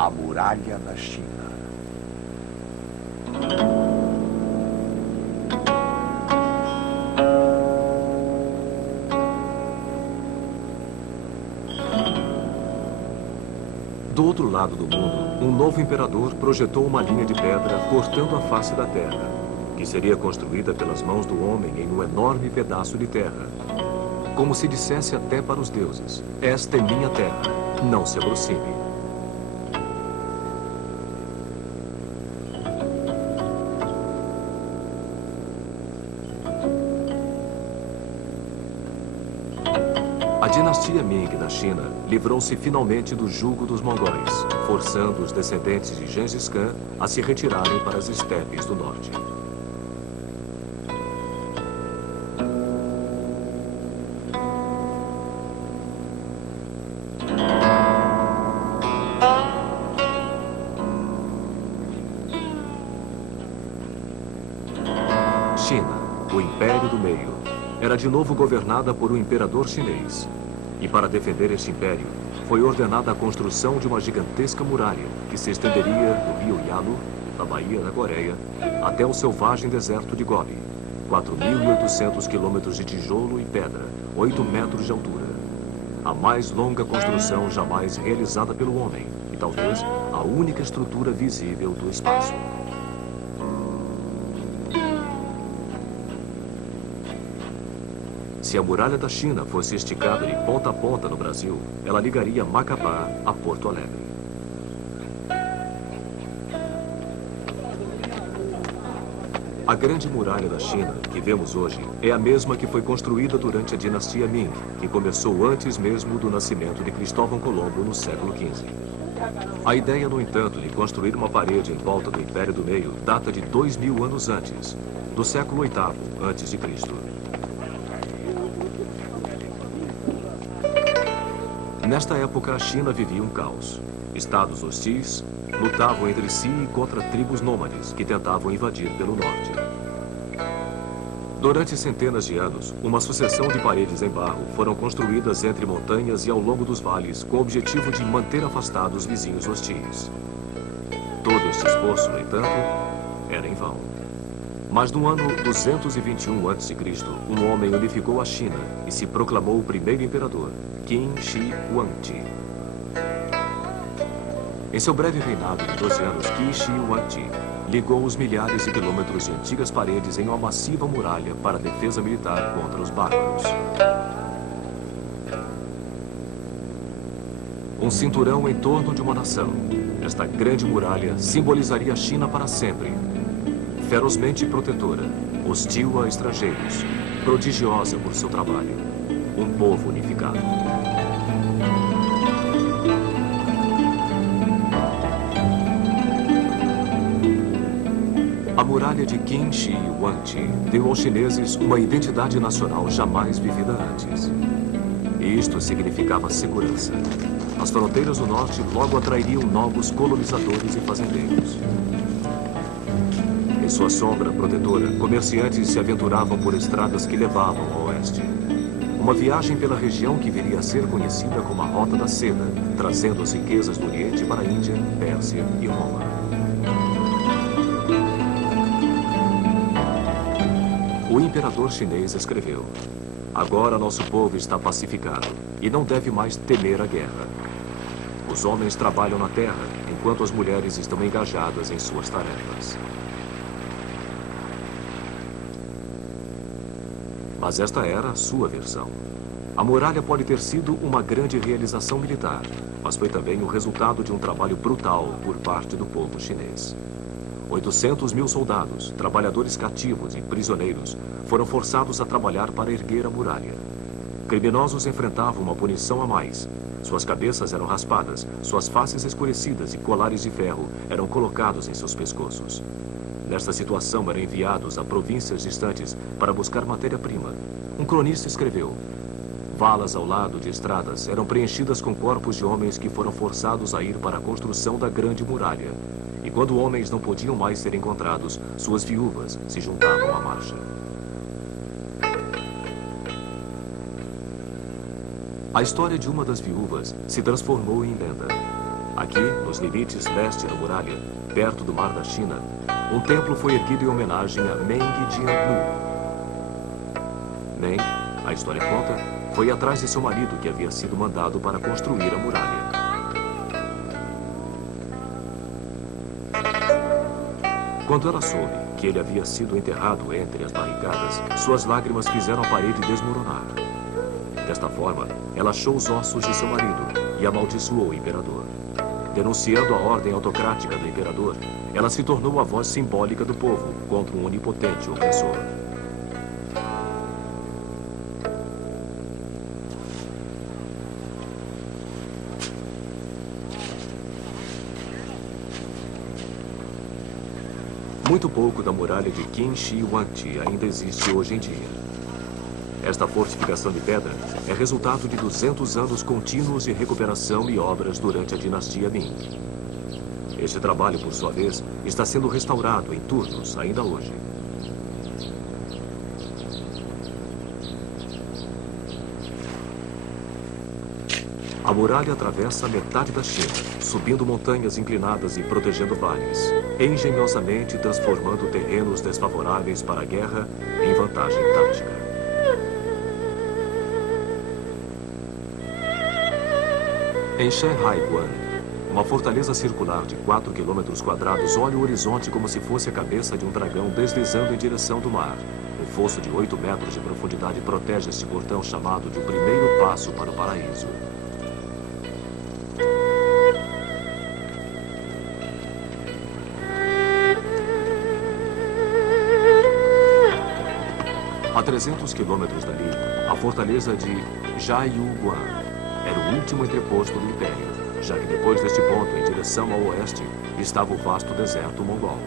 A Muralha da China. Do outro lado do mundo, um novo imperador projetou uma linha de pedra cortando a face da terra, que seria construída pelas mãos do homem em um enorme pedaço de terra. Como se dissesse até para os deuses: esta é minha terra, não se aproxime. A dinastia Ming da China livrou-se finalmente do jugo dos mongóis, forçando os descendentes de Gengis Khan a se retirarem para as estepes do norte. China, o Império do Meio, era de novo governada por um imperador chinês. E para defender este império, foi ordenada a construção de uma gigantesca muralha que se estenderia do rio Yalu, da Baía da Coreia, até o selvagem deserto de Gobi. 4.800 quilômetros de tijolo e pedra, 8 metros de altura. A mais longa construção jamais realizada pelo homem e talvez a única estrutura visível do espaço. Se a muralha da China fosse esticada de ponta a ponta no Brasil, ela ligaria Macapá a Porto Alegre. A Grande Muralha da China, que vemos hoje, é a mesma que foi construída durante a dinastia Ming, que começou antes mesmo do nascimento de Cristóvão Colombo no século XV. A ideia, no entanto, de construir uma parede em volta do Império do Meio data de 2000 anos antes, do século VIII a.C. Nesta época, a China vivia um caos. Estados hostis lutavam entre si e contra tribos nômades que tentavam invadir pelo norte. Durante centenas de anos, uma sucessão de paredes em barro foram construídas entre montanhas e ao longo dos vales com o objetivo de manter afastados vizinhos hostis. Todo este esforço, no entanto, era em vão. Mas no ano 221 a.C., um homem unificou a China e se proclamou o primeiro imperador, Qin Shi Huangdi. Em seu breve reinado de 12 anos, Qin Shi Huangdi ligou os milhares de quilômetros de antigas paredes em uma massiva muralha para a defesa militar contra os bárbaros. Um cinturão em torno de uma nação. Esta grande muralha simbolizaria a China para sempre. Ferozmente protetora, hostil a estrangeiros, prodigiosa por seu trabalho. Um povo unificado. A muralha de Qin Shi Huangdi deu aos chineses uma identidade nacional jamais vivida antes. E isto significava segurança. As fronteiras do norte logo atrairiam novos colonizadores e fazendeiros. Em sua sombra protetora, comerciantes se aventuravam por estradas que levavam ao oeste. Uma viagem pela região que viria a ser conhecida como a Rota da Seda, trazendo as riquezas do Oriente para a Índia, Pérsia e Roma. O imperador chinês escreveu: agora nosso povo está pacificado e não deve mais temer a guerra. Os homens trabalham na terra, enquanto as mulheres estão engajadas em suas tarefas. Mas esta era a sua versão. A muralha pode ter sido uma grande realização militar, mas foi também o resultado de um trabalho brutal por parte do povo chinês. 800 mil soldados, trabalhadores cativos e prisioneiros foram forçados a trabalhar para erguer a muralha. Criminosos enfrentavam uma punição a mais. Suas cabeças eram raspadas, suas faces escurecidas e colares de ferro eram colocados em seus pescoços. Nesta situação, eram enviados a províncias distantes para buscar matéria-prima. Um cronista escreveu: valas ao lado de estradas eram preenchidas com corpos de homens que foram forçados a ir para a construção da Grande Muralha. E quando homens não podiam mais ser encontrados, suas viúvas se juntavam à marcha. A história de uma das viúvas se transformou em lenda. Aqui, nos limites leste da muralha, perto do mar da China, um templo foi erguido em homenagem a Meng Jianlu. Meng, a história conta, foi atrás de seu marido que havia sido mandado para construir a muralha. Quando ela soube que ele havia sido enterrado entre as barricadas, suas lágrimas fizeram a parede desmoronar. Desta forma, ela achou os ossos de seu marido e amaldiçoou o imperador. Denunciando a ordem autocrática do imperador, ela se tornou a voz simbólica do povo contra um onipotente opressor. Muito pouco da muralha de Qin Shi Huangdi ainda existe hoje em dia. Esta fortificação de pedra é resultado de 200 anos contínuos de recuperação e obras durante a dinastia Ming. Este trabalho, por sua vez, está sendo restaurado em turnos ainda hoje. A muralha atravessa metade da China, subindo montanhas inclinadas e protegendo vales, engenhosamente transformando terrenos desfavoráveis para a guerra em vantagem tática. Em Shanhaiguan, uma fortaleza circular de 4 quilômetros quadrados olha o horizonte como se fosse a cabeça de um dragão deslizando em direção do mar. Um fosso de 8 metros de profundidade protege este portão chamado de o primeiro passo para o paraíso. A 300 quilômetros dali, a fortaleza de Jiayuguan era o último entreposto do Império, já que depois deste ponto, em direção ao oeste, estava o vasto deserto mongol.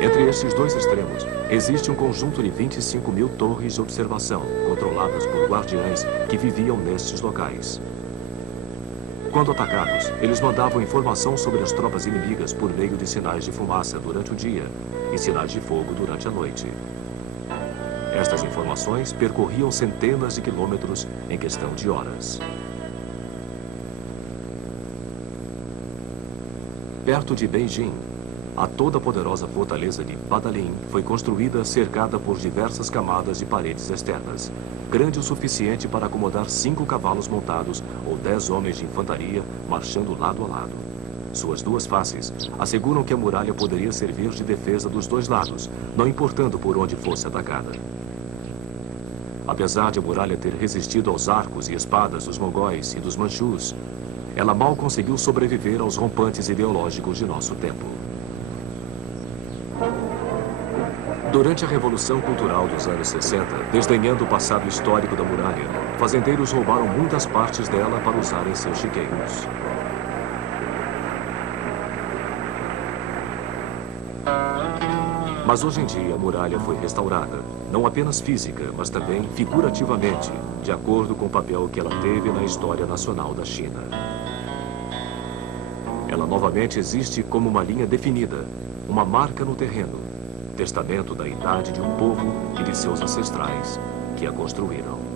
Entre estes dois extremos, existe um conjunto de 25 mil torres de observação, controladas por guardiães que viviam nestes locais. Quando atacados, eles mandavam informação sobre as tropas inimigas por meio de sinais de fumaça durante o dia e sinais de fogo durante a noite. Estas informações percorriam centenas de quilômetros em questão de horas. Perto de Beijing, a toda poderosa fortaleza de Badalin foi construída cercada por diversas camadas de paredes externas, grande o suficiente para acomodar 5 cavalos montados ou 10 homens de infantaria marchando lado a lado. Suas duas faces asseguram que a muralha poderia servir de defesa dos dois lados, não importando por onde fosse atacada. Apesar de a muralha ter resistido aos arcos e espadas dos mongóis e dos manchus, ela mal conseguiu sobreviver aos rompantes ideológicos de nosso tempo. Durante a Revolução Cultural dos anos 60, desdenhando o passado histórico da muralha, fazendeiros roubaram muitas partes dela para usar em seus chiqueiros. Mas hoje em dia a muralha foi restaurada, não apenas física, mas também figurativamente, de acordo com o papel que ela teve na história nacional da China. Ela novamente existe como uma linha definida, uma marca no terreno, testamento da idade de um povo e de seus ancestrais que a construíram.